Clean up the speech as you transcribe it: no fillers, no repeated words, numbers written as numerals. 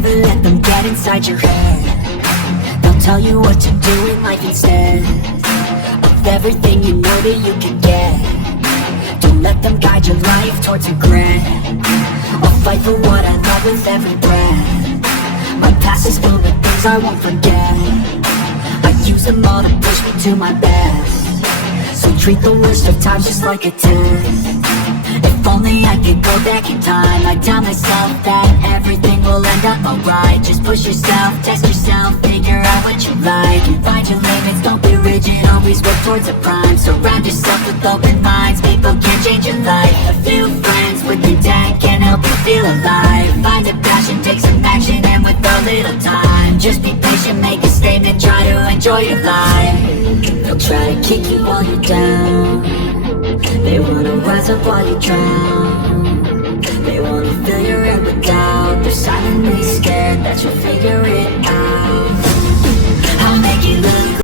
never let them get inside your head. They'll tell you what to do in life instead of everything you know that you can get. Don't let them guide your life towards regret. I'll fight for what I love with every breath. My past is filled with things I won't forget. I use them all to push me to my best. So treat the worst of times just like a test. If only I could go back in time, I'd tell myself that everything will end up alright. Just push yourself, test yourself, figure out what you like, and find your limits, don't be rigid, always work towards a prime. Surround yourself with open minds, people can change your life. A few friends with intent can help you feel alive. Find a passion, take some action, and with a little time, just be patient, make a statement, try to enjoy your life. They'll try to kick you while you're down. They wanna rise up while you drown. They wanna fill your head with doubt. They're silently scared that you'll figure it